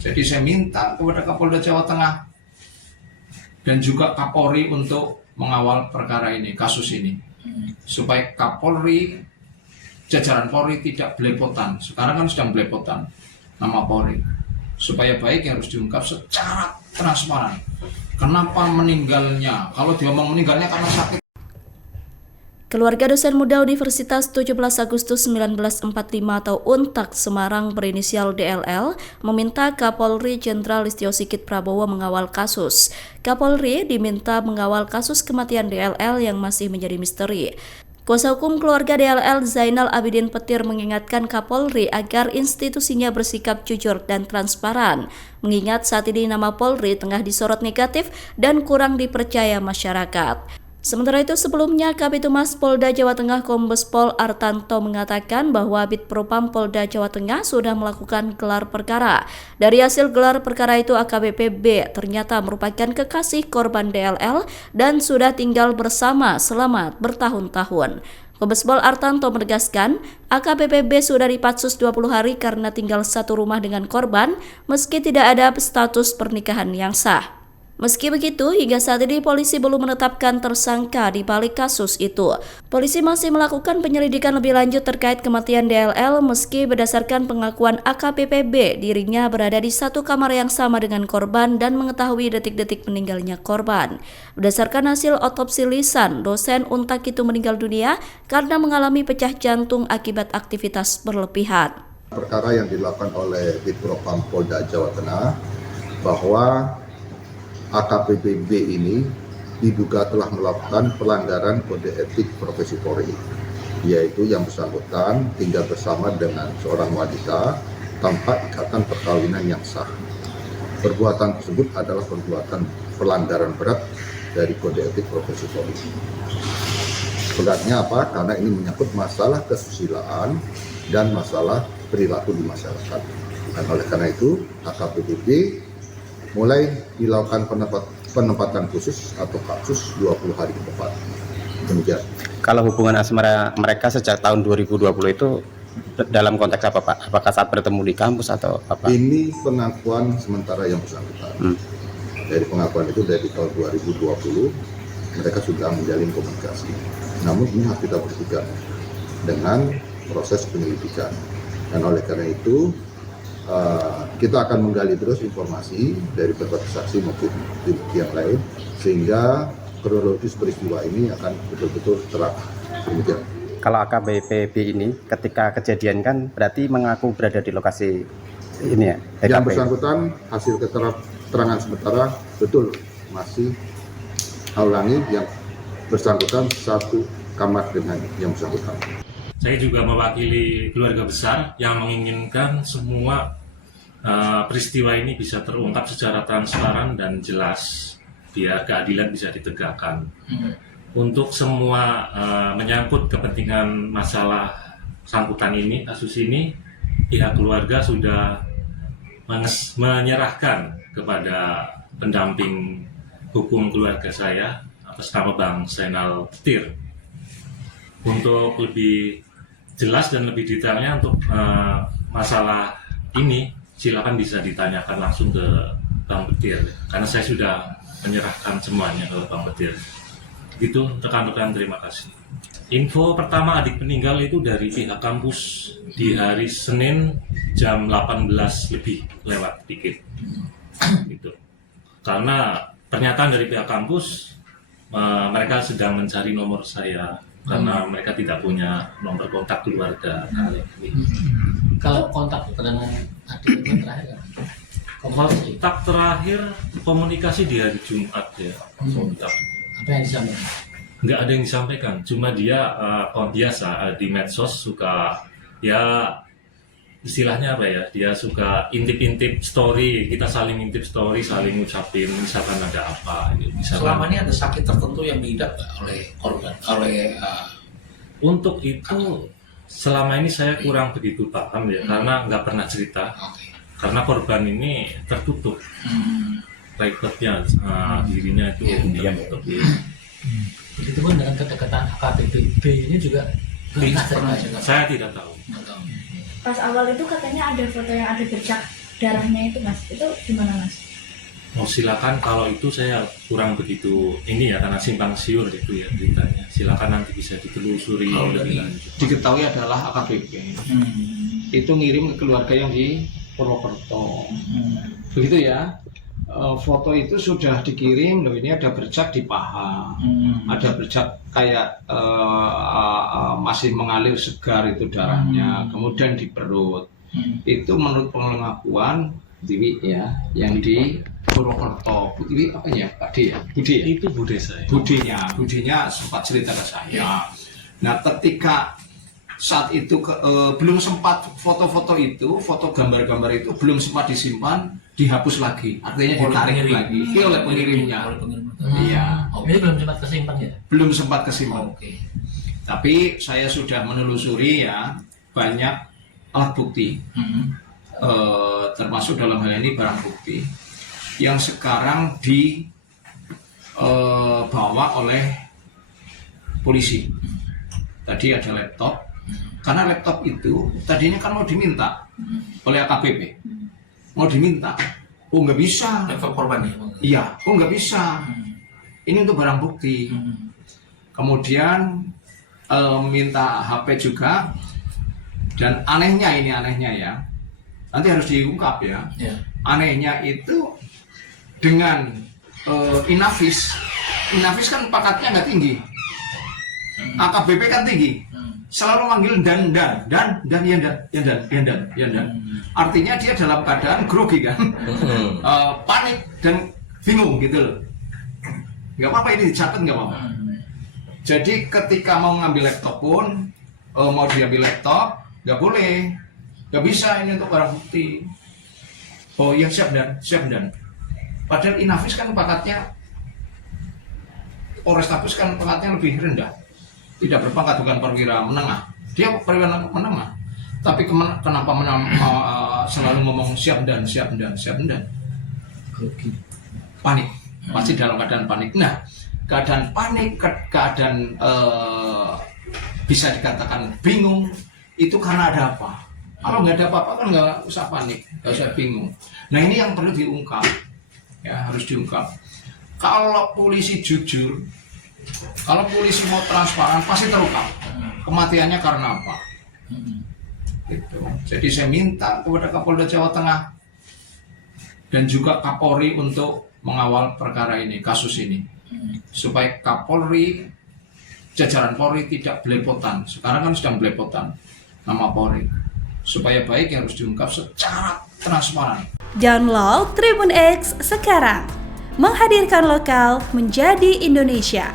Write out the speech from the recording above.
Jadi saya minta kepada Kapolda Jawa Tengah dan juga Kapolri untuk mengawal perkara ini, kasus ini, supaya Kapolri, jajaran Polri tidak belepotan. Sekarang kan sedang belepotan nama Polri. Supaya baik harus diungkap secara transparan. Kenapa meninggalnya? Kalau diomong meninggalnya karena sakit. Keluarga dosen muda Universitas 17 Agustus 1945 atau UNTAK Semarang berinisial DLL meminta Kapolri Jenderal Listio Sigit Prabowo mengawal kasus. Kapolri diminta mengawal kasus kematian DLL yang masih menjadi misteri. Kuasa hukum keluarga DLL Zainal Abidin Petir mengingatkan Kapolri agar institusinya bersikap jujur dan transparan, mengingat saat ini nama Polri tengah disorot negatif dan kurang dipercaya masyarakat. Sementara itu sebelumnya Kabitumas Polda Jawa Tengah Kombes Pol Artanto mengatakan bahwa Bid Propam Polda Jawa Tengah sudah melakukan gelar perkara. Dari hasil gelar perkara itu AKBP B ternyata merupakan kekasih korban DLL dan sudah tinggal bersama selama bertahun-tahun. Kombes Pol Artanto menegaskan, AKBP B sudah dipatsus 20 hari karena tinggal satu rumah dengan korban meski tidak ada status pernikahan yang sah. Meski begitu, hingga saat ini polisi belum menetapkan tersangka di balik kasus itu. Polisi masih melakukan penyelidikan lebih lanjut terkait kematian DLL meski berdasarkan pengakuan AKBP B, dirinya berada di satu kamar yang sama dengan korban dan mengetahui detik-detik meninggalnya korban. Berdasarkan hasil otopsi lisan, dosen UNTAK itu meninggal dunia karena mengalami pecah jantung akibat aktivitas berlebihan. Perkara yang dilakukan oleh Bid Propam Polda Jawa Tengah bahwa AKBP B ini diduga telah melakukan pelanggaran kode etik profesi Polri, yaitu yang bersangkutan tinggal bersama dengan seorang wanita tanpa ikatan perkawinan yang sah. Perbuatan tersebut adalah perbuatan pelanggaran berat dari kode etik profesi Polri. Beratnya apa? Karena ini menyangkut masalah kesusilaan dan masalah perilaku di masyarakat. Dan oleh karena itu, AKBP B mulai dilakukan penempatan khusus atau kapsus 20 hari ke depan. Demikian. Kalau hubungan asmara mereka sejak tahun 2020 itu dalam konteks apa Pak? Apakah saat bertemu di kampus atau apa? Ini pengakuan sementara yang bersangkutan. Dari pengakuan itu dari tahun 2020 mereka sudah menjalin komunikasi. Namun ini harus kita buktikan dengan proses penyelidikan. Dan oleh karena itu kita akan menggali terus informasi dari berbagai saksi maupun bukti yang lain sehingga kronologis peristiwa ini akan betul-betul terang. Demikian. Kalau AKBP B ini ketika kejadian kan berarti mengaku berada di lokasi ini ya? Yang bersangkutan hasil keterangan sementara betul masih ulangi yang bersangkutan satu kamar dengan yang bersangkutan. Saya juga mewakili keluarga besar yang menginginkan semua peristiwa ini bisa terungkap secara transparan dan jelas, biar keadilan bisa ditegakkan. Untuk semua menyangkut kepentingan masalah sangkutan ini, kasus ini, pihak keluarga sudah menyerahkan kepada pendamping hukum keluarga saya atas nama Bang Zainal Petir. Untuk lebih jelas dan lebih detailnya untuk masalah ini silakan bisa ditanyakan langsung ke Bang Petir karena saya sudah menyerahkan semuanya ke Bang Petir. Gitu rekan-rekan, terima kasih. Info pertama adik meninggal itu dari pihak kampus di hari Senin jam 18 lebih lewat dikit. Gitu. Karena pernyataan dari pihak kampus mereka sedang mencari nomor saya karena mereka tidak punya nomor kontak keluarga. Kalau kontak dengan adik itu terakhir, kontak terakhir komunikasi di hari Jumat ya. Apa yang disampaikan? Nggak ada yang disampaikan, cuma dia biasa di medsos suka ya istilahnya apa ya, dia suka intip-intip story, kita saling intip story, saling ngucapin misalkan ada apa gitu. Selama ini ada sakit tertentu yang diidap oleh korban, untuk itu selama ini saya kurang begitu paham ya, karena nggak pernah cerita. Karena korban ini tertutup, private-nya, dirinya itu tertutup. Begitu pun dengan kedekatan AKBP B ini juga Saya tidak tahu. Pas awal itu katanya ada foto yang ada bercak darahnya itu Mas, itu gimana Mas? Oh, silakan, kalau itu saya kurang begitu ini ya, karena simpang siur itu ya beritanya. Silakan nanti bisa ditelusuri lebih lanjut. Diketahui adalah AKBP. Itu ngirim ke keluarga yang di Purwokerto. Begitu ya. Foto itu sudah dikirim, loh ini ada bercak di paha, ada bercak kayak masih mengalir segar itu darahnya, kemudian di perut. Itu menurut pengakuan Tiwi ya, yang di Purwokerto. Bu Tiwi apa ya, Pak D ya? Budi ya? Itu bude saya. Budinya sempat cerita ke saya. Nah, ketika saat itu belum sempat foto-foto itu, foto gambar-gambar itu belum sempat disimpan, dihapus lagi, artinya ditarik lagi oleh pengirimnya. Iya. Oh, ini belum sempat kesimpan ya? Belum sempat kesimpan. Oke. Tapi saya sudah menelusuri ya banyak alat bukti, termasuk dalam hal ini barang bukti yang sekarang dibawa oleh polisi. Tadi ada laptop, karena laptop itu tadinya kan mau diminta oleh AKBP. Mau diminta, oh nggak bisa. Laptop korban ya? Iya, oh nggak bisa. Ini untuk barang bukti. Kemudian minta HP juga. Dan anehnya ya, nanti harus diungkap ya. Ya. Anehnya itu dengan Inavis kan pangkatnya nggak tinggi. AKBP kan tinggi. Selalu manggil dan. Artinya dia dalam keadaan grogi kan, panik dan bingung gitu loh. Nggak apa-apa, ini dicatat nggak apa-apa. Jadi ketika mau ngambil laptop pun, mau diambil laptop, nggak boleh, nggak bisa, ini untuk barang bukti. Oh iya, siap dan. Padahal Inavis kan pangkatnya, Polrestabes kan pangkatnya lebih rendah. Tidak berpangkat, bukan perwira menengah. Dia perwira menengah. Tapi kenapa selalu ngomong siap dan. Panik. Pasti dalam keadaan panik. Nah, keadaan panik, keadaan bisa dikatakan bingung, itu karena ada apa? Kalau nggak ada apa-apa kan nggak usah panik, nggak usah bingung. Nah, ini yang perlu diungkap. Ya, harus diungkap. Kalau polisi jujur, kalau polisi mau transparan, pasti terungkap kematiannya karena apa. Gitu. Jadi saya minta kepada Kapolda Jawa Tengah dan juga Kapolri untuk mengawal perkara ini, kasus ini, supaya Kapolri, jajaran Polri tidak belepotan. Sekarang kan sedang belepotan nama Polri, supaya baik yang harus diungkap secara transparan. Download Tribun X sekarang, menghadirkan lokal menjadi Indonesia.